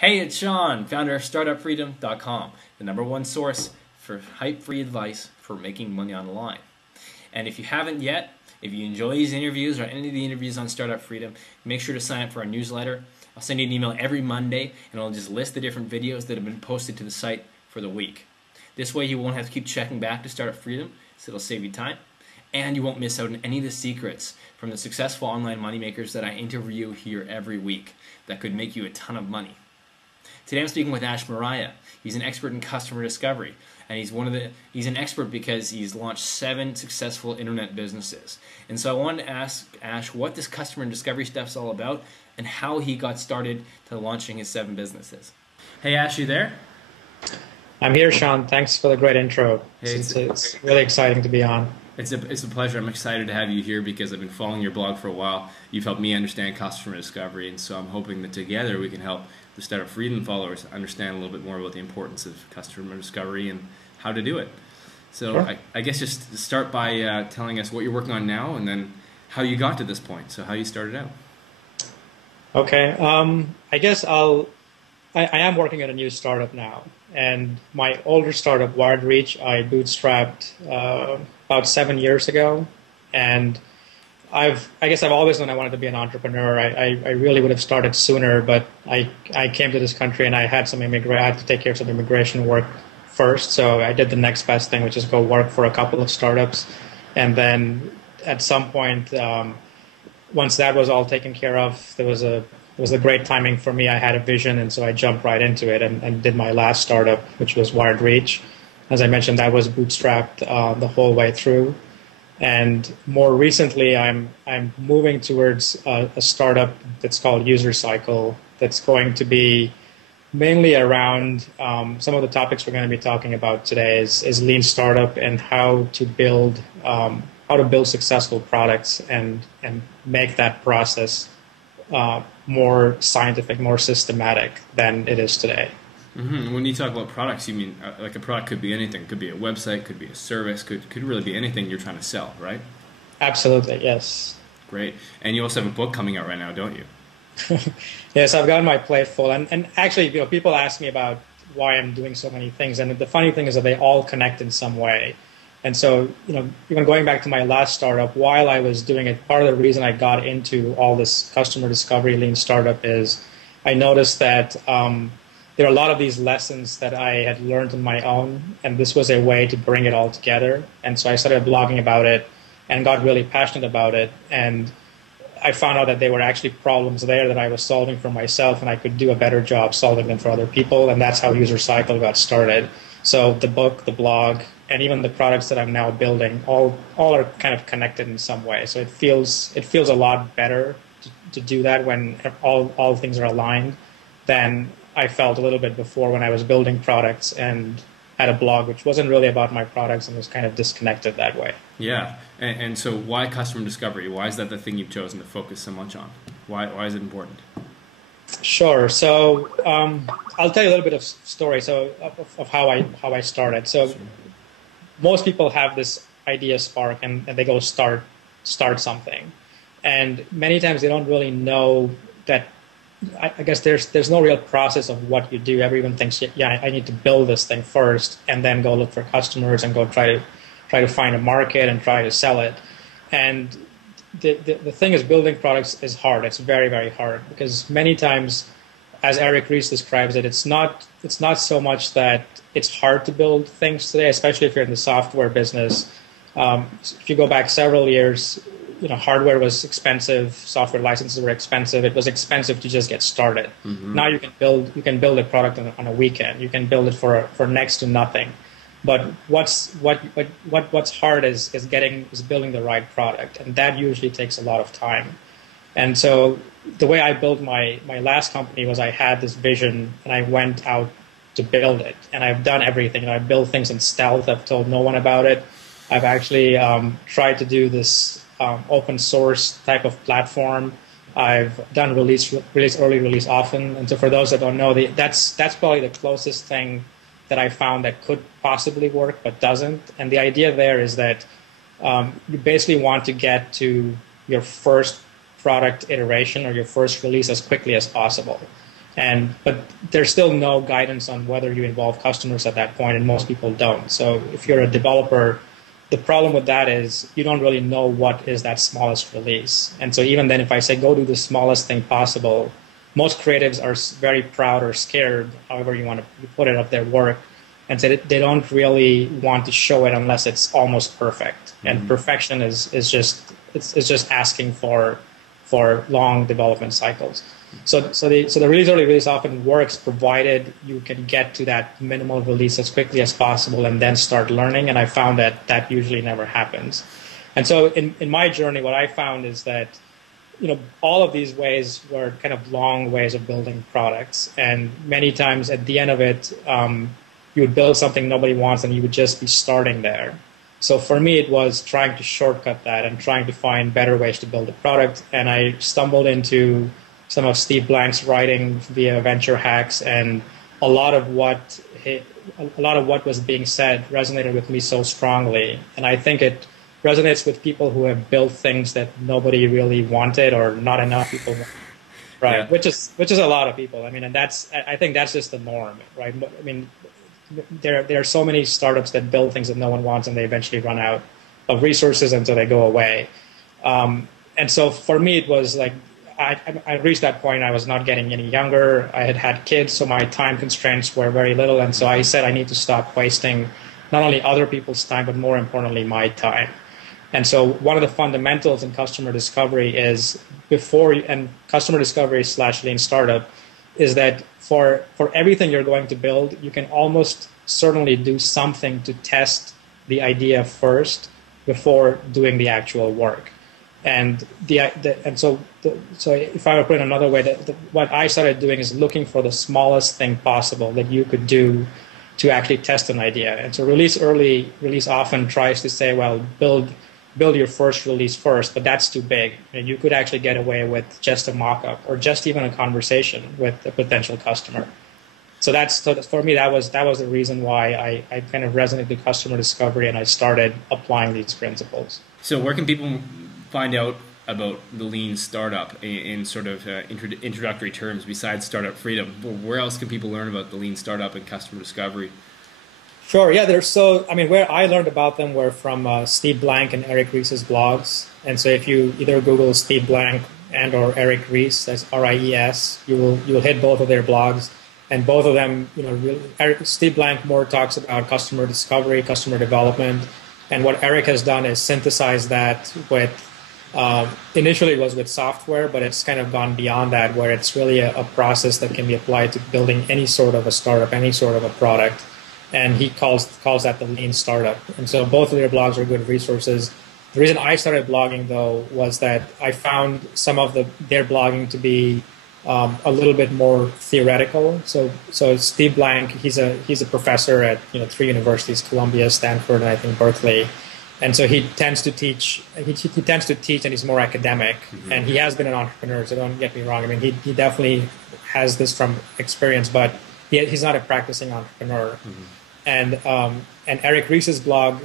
Hey, it's Sean, founder of StartupFreedom.com, the #1 source for hype-free advice for making money online. And if you haven't yet, if you enjoy these interviews or any of the interviews on Startup Freedom, make sure to sign up for our newsletter. I'll send you an email every Monday, and I'll just list the different videos that have been posted to the site for the week. This way you won't have to keep checking back to Startup Freedom, so it'll save you time. And you won't miss out on any of the secrets from the successful online moneymakers that I interview here every week that could make you a ton of money. Today I'm speaking with Muraya. He's an expert in customer discovery, and he's an expert because he's launched 7 successful internet businesses. And so I wanted to ask Ash what this customer discovery stuff's all about and how he got started to launching his 7 businesses. Hey Ash, you there? I'm here, Sean. Thanks for the great intro. Hey, it's really exciting to be on. It's a pleasure. I'm excited to have you here because I've been following your blog for a while. You've helped me understand customer discovery, and so I'm hoping that together we can help the Startup Freedom followers understand a little bit more about the importance of customer discovery and how to do it. So sure. I guess just start by telling us what you're working on now and then how you got to this point, so how you started out. Okay. I guess I am working at a new startup now. And my older startup, Wired Reach, I bootstrapped about 7 years ago. And I guess I've always known I wanted to be an entrepreneur. I really would have started sooner, but I came to this country and I had I had to take care of some immigration work first. So I did the next best thing, which is go work for a couple of startups. And then at some point, once that was all taken care of, it was a great timing for me. I had a vision, and so I jumped right into it and did my last startup, which was Wired Reach. As I mentioned, that was bootstrapped the whole way through. And more recently, I'm moving towards a startup that's called User Cycle that's going to be mainly around some of the topics we're going to be talking about today is lean startup and how to build successful products and make that process more scientific, more systematic than it is today. Mm-hmm. When you talk about products, you mean like a product could be anything. Could be a website, could be a service, could really be anything you're trying to sell, right? Absolutely, yes. Great. And you also have a book coming out right now, don't you? Yes, I've got my plate full. And actually, people ask me about why I'm doing so many things. And the funny thing is that they all connect in some way. And so, even going back to my last startup, while I was doing it, part of the reason I got into all this customer discovery lean startup is I noticed that there are a lot of these lessons that I had learned on my own, and this was a way to bring it all together. And so I started blogging about it and got really passionate about it. And I found out that there were actually problems there that I was solving for myself, and I could do a better job solving them for other people. And that's how User Cycle got started. So the book, the blog, and even the products that I'm now building, all are kind of connected in some way. So it feels a lot better to do that when all things are aligned than I felt a little bit before when I was building products and had a blog which wasn't really about my products and was kind of disconnected that way. Yeah, and so why customer discovery? Why is that the thing you've chosen to focus so much on? Why is it important? Sure. So I'll tell you a little bit of story of how I started. So sure. Most people have this idea spark and they go start something, and many times they don't really know that. I guess there's no real process of what you do. Everyone thinks, yeah, I need to build this thing first and then go look for customers and go try to find a market and try to sell it. And the thing is, building products is hard. It's very, very hard because many times, as Eric Ries describes it, it's not so much that it's hard to build things today, especially if you're in the software business. If you go back several years, hardware was expensive, software licenses were expensive. It was expensive to just get started. Mm-hmm. Now you can build a product on a weekend. You can build it for next to nothing. But what's hard is building the right product, and that usually takes a lot of time. And so the way I built my last company was I had this vision and I went out to build it, and I've done everything. I built things in stealth. I've told no one about it. I've actually tried to do this open source type of platform. I've done release early, release often. And so for those that don't know, that's probably the closest thing that I found that could possibly work but doesn't. And the idea there is that you basically want to get to your first product iteration or your first release as quickly as possible. But there's still no guidance on whether you involve customers at that point, and most people don't. So if you're a developer, the problem with that is you don't really know what is that smallest release. And so even then, if I say go do the smallest thing possible, most creatives are very proud or scared, however you want to put it, of their work, and so they don't really want to show it unless it's almost perfect. And perfection is just asking for long development cycles. So the release early release often works provided you can get to that minimal release as quickly as possible and then start learning. And I found that usually never happens. And so in my journey, what I found is that all of these ways were kind of long ways of building products. And many times at the end of it, you would build something nobody wants and you would just be starting there. So for me, it was trying to shortcut that and trying to find better ways to build a product. And I stumbled into some of Steve Blank's writing via Venture Hacks, and a lot of what was being said resonated with me so strongly. And I think it resonates with people who have built things that nobody really wanted or not enough people wanted, right? Yeah. Which is a lot of people. I mean, and I think that's just the norm, right? I mean, there are so many startups that build things that no one wants, and they eventually run out of resources, and so they go away. And so for me, it was like I reached that point. I was not getting any younger. I had kids, so my time constraints were very little, and so I said I need to stop wasting not only other people's time, but more importantly, my time. And so one of the fundamentals in customer discovery is customer discovery / lean startup is that for everything you're going to build, you can almost certainly do something to test the idea first before doing the actual work. And so if I were to put it another way, what I started doing is looking for the smallest thing possible that you could do to actually test an idea. And so release often tries to say, well, build your first release first, but that's too big. And you could actually get away with just a mock-up or just even a conversation with a potential customer. So for me, that was the reason why I kind of resonated with customer discovery, and I started applying these principles. So where can people find out about the lean startup in sort of introductory terms besides Startup Freedom? Where else can people learn about the lean startup and customer discovery? Sure, yeah. Where I learned about them were from Steve Blank and Eric Ries's blogs. And so if you either Google Steve Blank and or Eric Ries, that's R-I-E-S, you will hit both of their blogs. And both of them, Steve Blank more talks about customer discovery, customer development. And what Eric has done is synthesize that with, initially it was with software, but it's kind of gone beyond that, where it's really a process that can be applied to building any sort of a startup, any sort of a product. And he calls that the lean startup. And so both of their blogs are good resources. The reason I started blogging, though, was that I found some of their blogging to be a little bit more theoretical. So Steve Blank, he's a professor at 3 universities, Columbia, Stanford, and I think Berkeley. And so he tends to teach. He tends to teach, and he's more academic. Mm-hmm. And he has been an entrepreneur, so don't get me wrong. I mean, he definitely has this from experience, but he's not a practicing entrepreneur. Mm-hmm. And Eric Ries's blog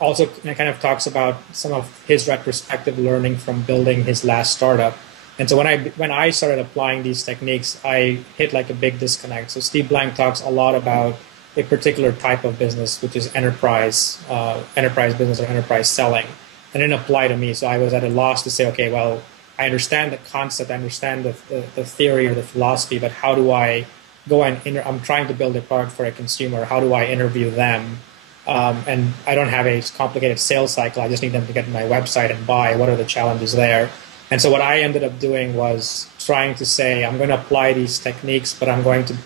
also kind of talks about some of his retrospective learning from building his last startup. And so when I started applying these techniques, I hit like a big disconnect. So Steve Blank talks a lot about a particular type of business, which is enterprise business or enterprise selling, and it didn't apply to me. So I was at a loss to say, okay, well, I understand the concept, I understand the theory or the philosophy, but how do I go and I'm trying to build a product for a consumer. How do I interview them? And I don't have a complicated sales cycle. I just need them to get to my website and buy. What are the challenges there? And so what I ended up doing was trying to say, I'm going to apply these techniques, but I'm going to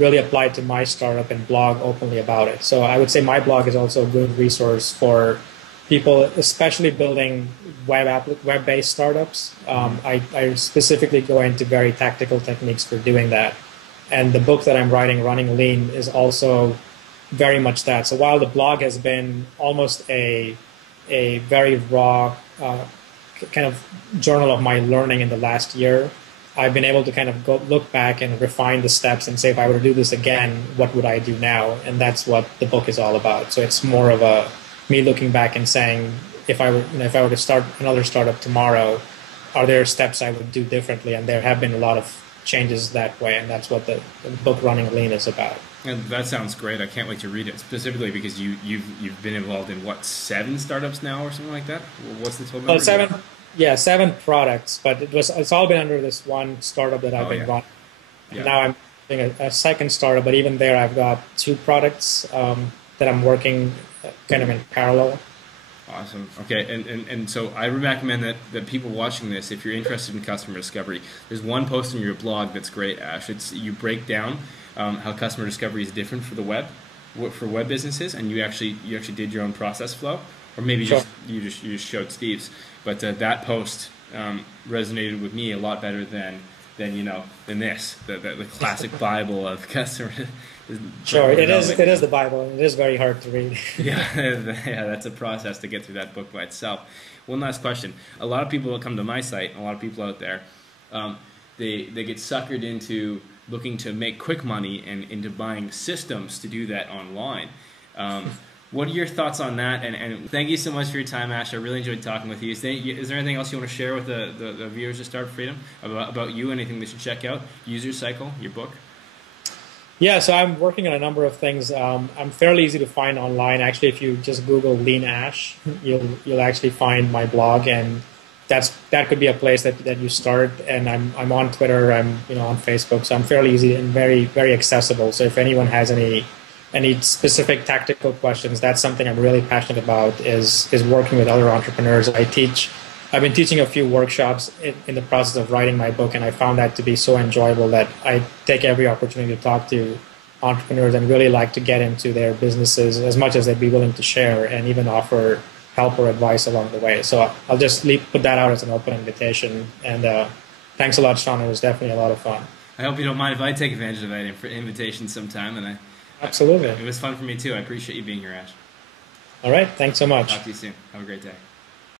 really apply it to my startup and blog openly about it. So I would say my blog is also a good resource for people, especially building web-based startups. I specifically go into very tactical techniques for doing that. And the book that I'm writing, Running Lean, is also very much that. So while the blog has been almost a very raw kind of journal of my learning in the last year, I've been able to kind of look back and refine the steps and say, if I were to do this again, what would I do now? And that's what the book is all about. So it's more of me looking back and saying, if I were to start another startup tomorrow, are there steps I would do differently? And there have been a lot of changes that way, and that's what the book Running Lean is about. And that sounds great. I can't wait to read it, specifically because you've been involved in what, 7 startups now or something like that? What's the total number? Well, 7, yeah, 7 products, but it's all been under this one startup that I've been running. Yeah. Now I'm doing a second startup, but even there I've got 2 products that I'm working kind of in parallel. Awesome. Okay, and so I would recommend that people watching this, if you're interested in customer discovery, there's one post on your blog that's great, Ash. You break down how customer discovery is different for the web, for web businesses, and you actually did your own process flow, or maybe sure. you just showed Steve's. But that post resonated with me a lot better than this, the classic Bible of customer. Sure, it is the Bible, and it is very hard to read. yeah, that's a process to get through that book by itself. One last question. A lot of people that come to my site, a lot of people out there, they get suckered into looking to make quick money and into buying systems to do that online. What are your thoughts on that? And thank you so much for your time, Ash. I really enjoyed talking with you. Is there anything else you want to share with the viewers of Startup Freedom about you, anything they should check out? User Cycle, your book? Yeah, so I'm working on a number of things. I'm fairly easy to find online. Actually, if you just Google Lean Ash, you'll actually find my blog, and that could be a place that you start. And I'm on Twitter, I'm on Facebook, so I'm fairly easy and very, very accessible. So if anyone has any specific tactical questions, that's something I'm really passionate about, is working with other entrepreneurs. I've been teaching a few workshops in the process of writing my book, and I found that to be so enjoyable that I take every opportunity to talk to entrepreneurs and really like to get into their businesses as much as they'd be willing to share, and even offer help or advice along the way. So I'll just put that out as an open invitation. And thanks a lot, Sean. It was definitely a lot of fun. I hope you don't mind if I take advantage of that invitation sometime. Absolutely. It was fun for me too. I appreciate you being here, Ash. All right. Thanks so much. Talk to you soon. Have a great day.